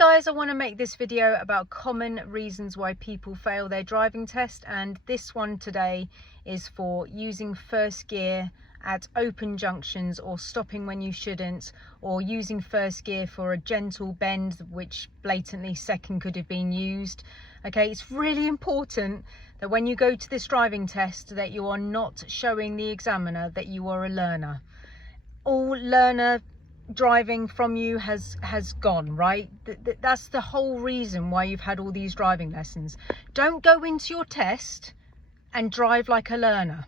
guys, I want to make this video about common reasons why people fail their driving test, and this one today is for using first gear at open junctions or stopping when you shouldn't, or using first gear for a gentle bend which blatantly second could have been used. Okay, it's really important that when you go to this driving test that you are not showing the examiner that you are a learner. All learner driving from you has gone, right? That's the whole reason why you've had all these driving lessons. Don't go into your test and drive like a learner.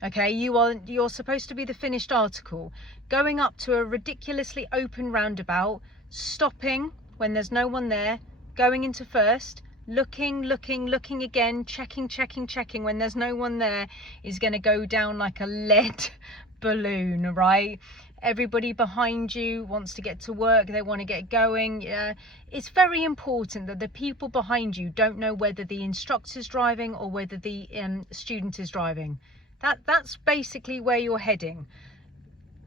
Okay, you're supposed to be the finished article. Going up to a ridiculously open roundabout, stopping when there's no one there, going into first, looking again, checking when there's no one there is going to go down like a lead balloon, right? Everybody behind you wants to get to work, they want to get going. It's very important that the people behind you don't know whether the instructor's driving or whether the student is driving. That's basically where you're heading.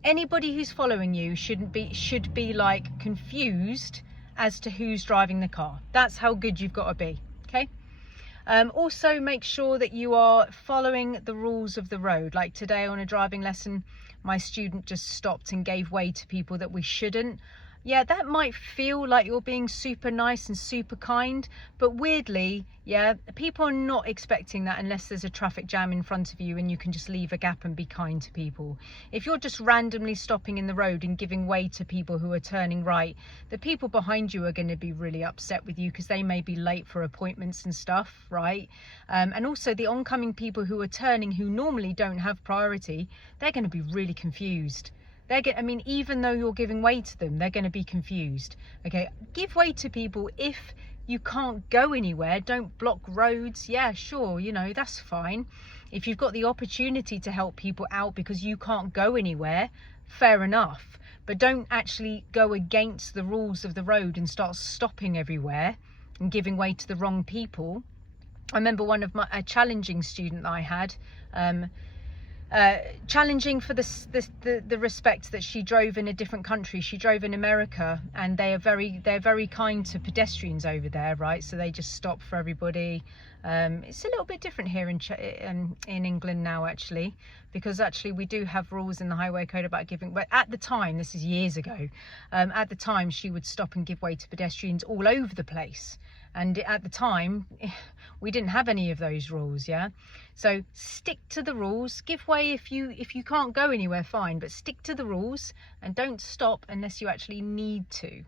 Anybody who's following you should be like confused as to who's driving the car. That's how good you've got to be. Okay. Also make sure that you are following the rules of the road. Like today on a driving lesson, my student just stopped and gave way to people that we shouldn't. Yeah, that might feel like you're being super nice and super kind, but weirdly, yeah, people are not expecting that unless there's a traffic jam in front of you and you can just leave a gap and be kind to people. If you're just randomly stopping in the road and giving way to people who are turning right, the people behind you are going to be really upset with you because they may be late for appointments and stuff, right? And also the oncoming people who are turning, who normally don't have priority, they're going to be really confused. I mean, even though you're giving way to them, they're going to be confused. Okay, give way to people if you can't go anywhere. Don't block roads. Yeah, sure, you know, that's fine. If you've got the opportunity to help people out because you can't go anywhere, fair enough. But don't actually go against the rules of the road and start stopping everywhere and giving way to the wrong people. I remember a challenging student that I had, challenging for the respect that she drove in a different country. She drove in America, and they're very kind to pedestrians over there, right? So they just stop for everybody. It's a little bit different here in England now, actually, because actually we do have rules in the highway code about giving, but at the time, this is years ago, at the time she would stop and give way to pedestrians all over the place. And at the time, we didn't have any of those rules, yeah? So stick to the rules. Give way if you can't go anywhere, fine, but stick to the rules and don't stop unless you actually need to.